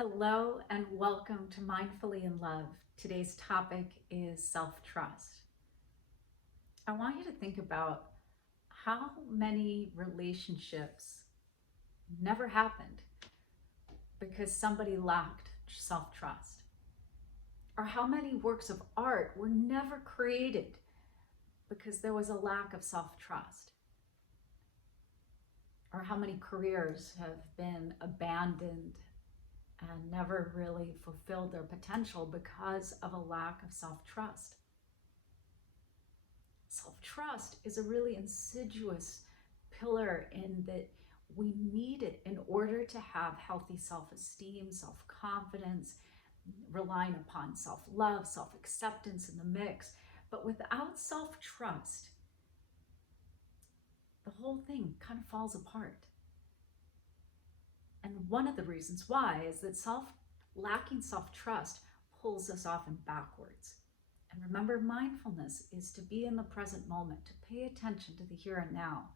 Hello and welcome to Mindfully in Love. Today's topic is self-trust. I want you to think about how many relationships never happened because somebody lacked self-trust, or how many works of art were never created because there was a lack of self-trust, or how many careers have been abandoned and never really fulfilled their potential because of a lack of self-trust. Self-trust is a really insidious pillar in that we need it in order to have healthy self-esteem, self-confidence, relying upon self-love, self-acceptance in the mix. But without self-trust, the whole thing kind of falls apart. And one of the reasons why is that lacking self-trust pulls us often backwards. And remember, mindfulness is to be in the present moment, to pay attention to the here and now.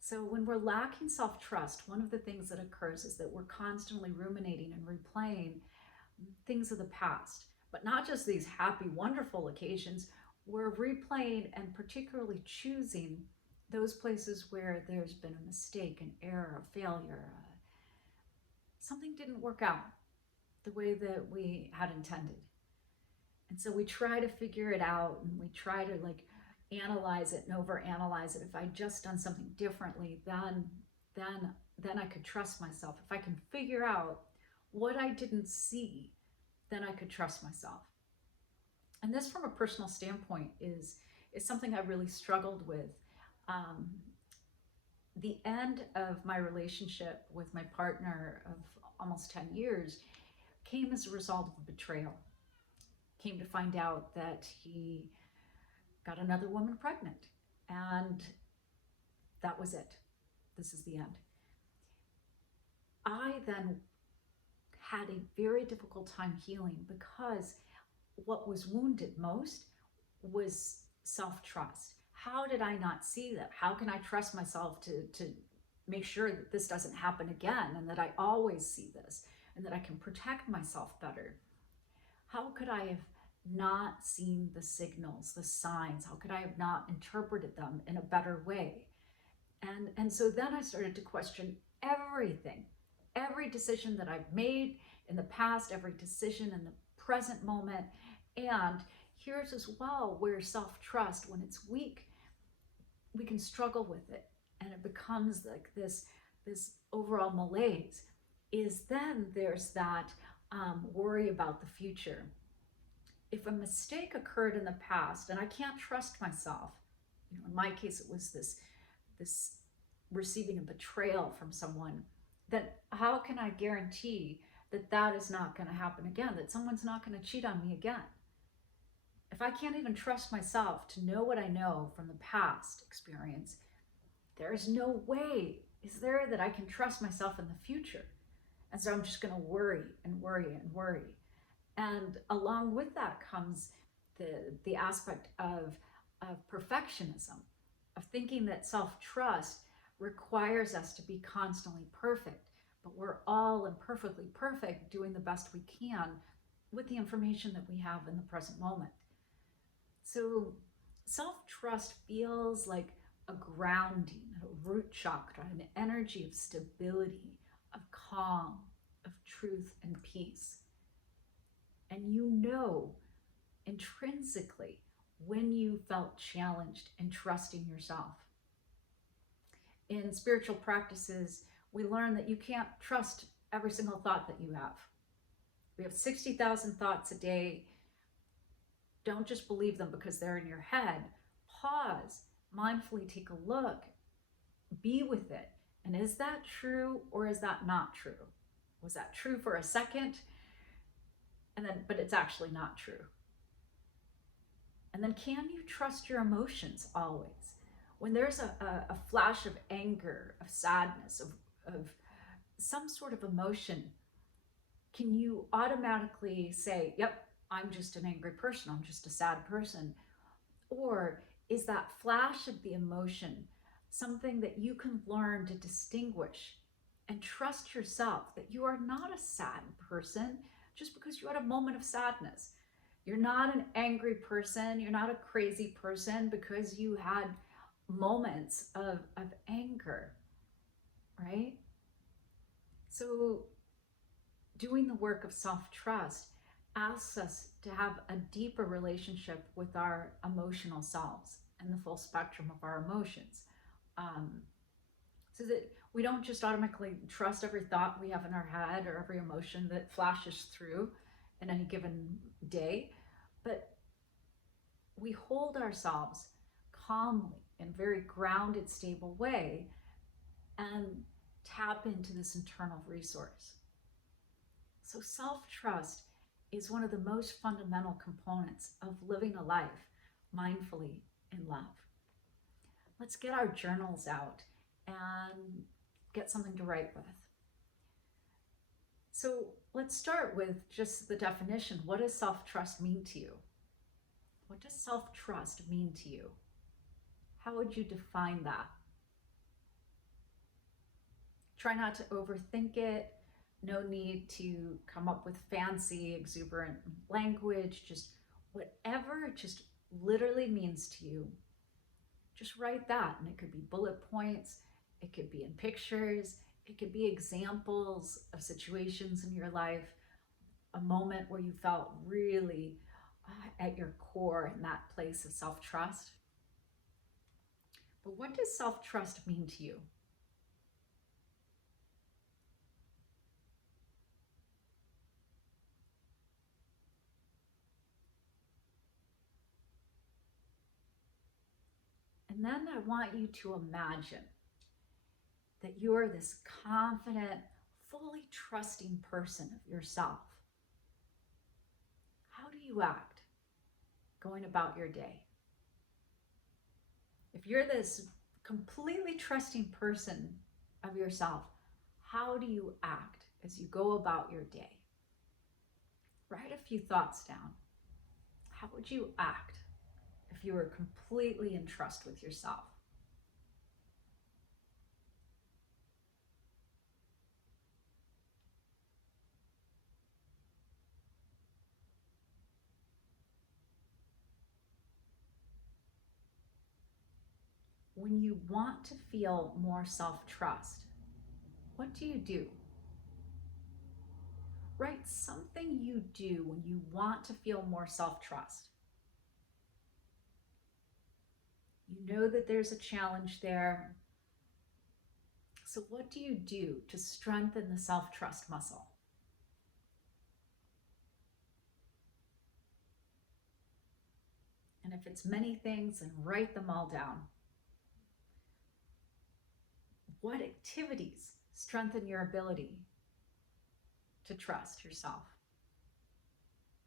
So when we're lacking self-trust, one of the things that occurs is that we're constantly ruminating and replaying things of the past, but not just these happy, wonderful occasions. We're replaying and particularly choosing those places where there's been a mistake, an error, a failure, something didn't work out the way that we had intended. And so we try to figure it out, and we try to analyze it and overanalyze it. If I just done something differently, then I could trust myself. If I can figure out what I didn't see, then I could trust myself. And this, from a personal standpoint, is something I really struggled with. The end of my relationship with my partner of almost 10 years came as a result of a betrayal. Came to find out that he got another woman pregnant, and that was it. This is the end. I then had a very difficult time healing because what was wounded most was self-trust. How did I not see that? How can I trust myself to make sure that this doesn't happen again, and that I always see this, and that I can protect myself better? How could I have not seen the signals, the signs? How could I have not interpreted them in a better way? And so then I started to question everything, every decision that I've made in the past, every decision in the present moment. And here's as well where self-trust, when it's weak, we can struggle with it, and it becomes like this overall malaise. Is then there's that worry about the future. If a mistake occurred in the past and I can't trust myself, in my case, it was this receiving a betrayal from someone, then how can I guarantee that that is not going to happen again, that someone's not going to cheat on me again? If I can't even trust myself to know what I know from the past experience, there is no way, is there, that I can trust myself in the future. And so I'm just going to worry and worry and worry. And along with that comes the aspect of perfectionism, of thinking that self-trust requires us to be constantly perfect, but we're all imperfectly perfect, doing the best we can with the information that we have in the present moment. So self-trust feels like a grounding, a root chakra, an energy of stability, of calm, of truth and peace. And you know intrinsically when you felt challenged in trusting yourself. In spiritual practices, we learn that you can't trust every single thought that you have. We have 60,000 thoughts a day. Don't just believe them because they're in your head. Pause, mindfully take a look, be with it. And is that true or is that not true? Was that true for a second? But it's actually not true. And then, can you trust your emotions always? When there's a flash of anger, of sadness, of some sort of emotion, can you automatically say, yep, I'm just an angry person, I'm just a sad person? Or is that flash of the emotion something that you can learn to distinguish and trust yourself that you are not a sad person just because you had a moment of sadness. You're not an angry person. You're not a crazy person because you had moments of anger, right? So, doing the work of self trust asks us to have a deeper relationship with our emotional selves and the full spectrum of our emotions. Um, so that we don't just automatically trust every thought we have in our head or every emotion that flashes through in any given day, but we hold ourselves calmly in a very grounded, stable way and tap into this internal resource. So, self trust is one of the most fundamental components of living a life mindfully in love. Let's get our journals out and get something to write with. So, let's start with just the definition. What does self trust mean to you? What does self trust mean to you? How would you define that? Try not to overthink it. No need to come up with fancy, exuberant language. Just whatever it just literally means to you, just write that. And it could be bullet points, it could be in pictures, it could be examples of situations in your life, a moment where you felt really at your core in that place of self trust. But what does self trust mean to you? And then I want you to imagine that you're this confident, fully trusting person of yourself. How do you act going about your day? If you're this completely trusting person of yourself, how do you act as you go about your day? Write a few thoughts down. How would you act if you were completely in trust with yourself? When you want to feel more self trust, what do you do? Write something you do when you want to feel more self trust. You know that there's a challenge there. So, what do you do to strengthen the self trust muscle? And if it's many things, then write them all down. What activities strengthen your ability to trust yourself?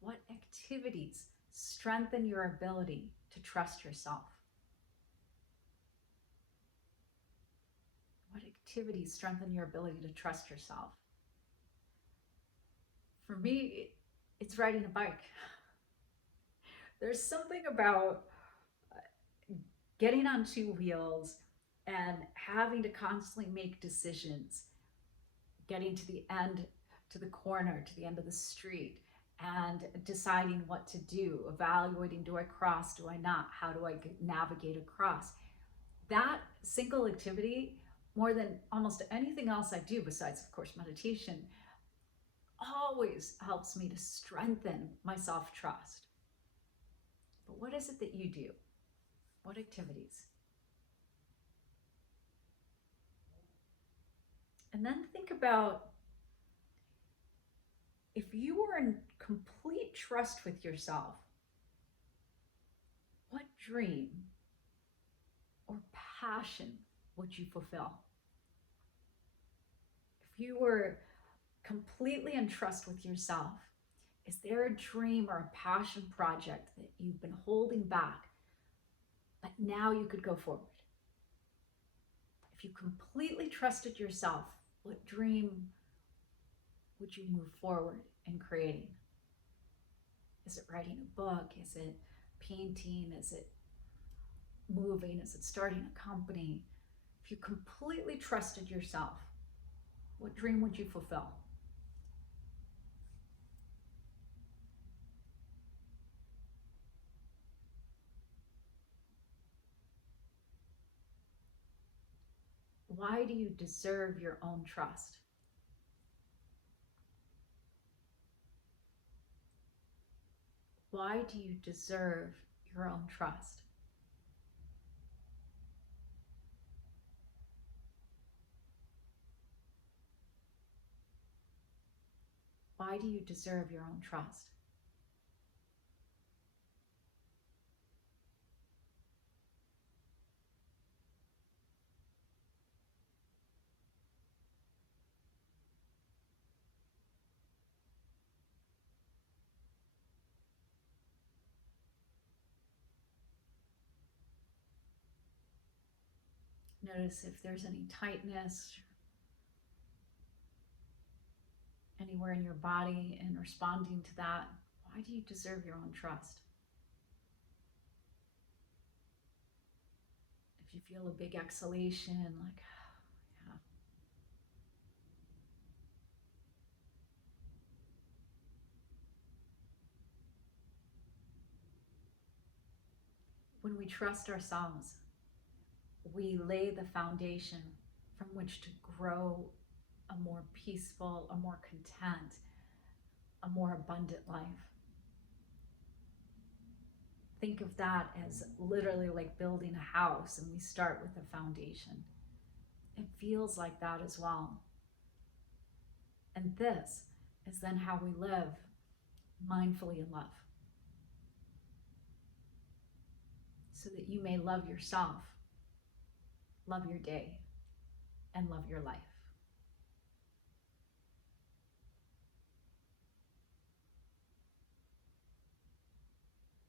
What activities strengthen your ability to trust yourself? What activities strengthen your ability to trust yourself? For me, it's riding a bike. There's something about getting on two wheels and having to constantly make decisions, getting to the end, to the corner, to the end of the street, and deciding what to do, evaluating, do I cross, do I not, how do I navigate across. That single activity, more than almost anything else I do, besides, of course, meditation, always helps me to strengthen my self trust. But what is it that you do? What activities? And then think about if you were in complete trust with yourself, what dream or passion would you fulfill? If you were completely in trust with yourself, is there a dream or a passion project that you've been holding back, but now you could go forward? If you completely trusted yourself, what dream would you move forward in creating? Is it writing a book? Is it painting? Is it moving? Is it starting a company? If you completely trusted yourself, What dream would you fulfill? Why do you deserve your own trust? Why do you deserve your own trust? Why do you deserve your own trust? Notice if there's any tightness anywhere in your body and responding to that. Why do you deserve your own trust? If you feel a big exhalation, like, yeah. When we trust ourselves, we lay the foundation from which to grow a more peaceful, a more content, a more abundant life. Think of that as literally like building a house, and we start with a foundation. It feels like that as well. And this is then how we live mindfully in love, so that you may love yourself, love your day, and love your life.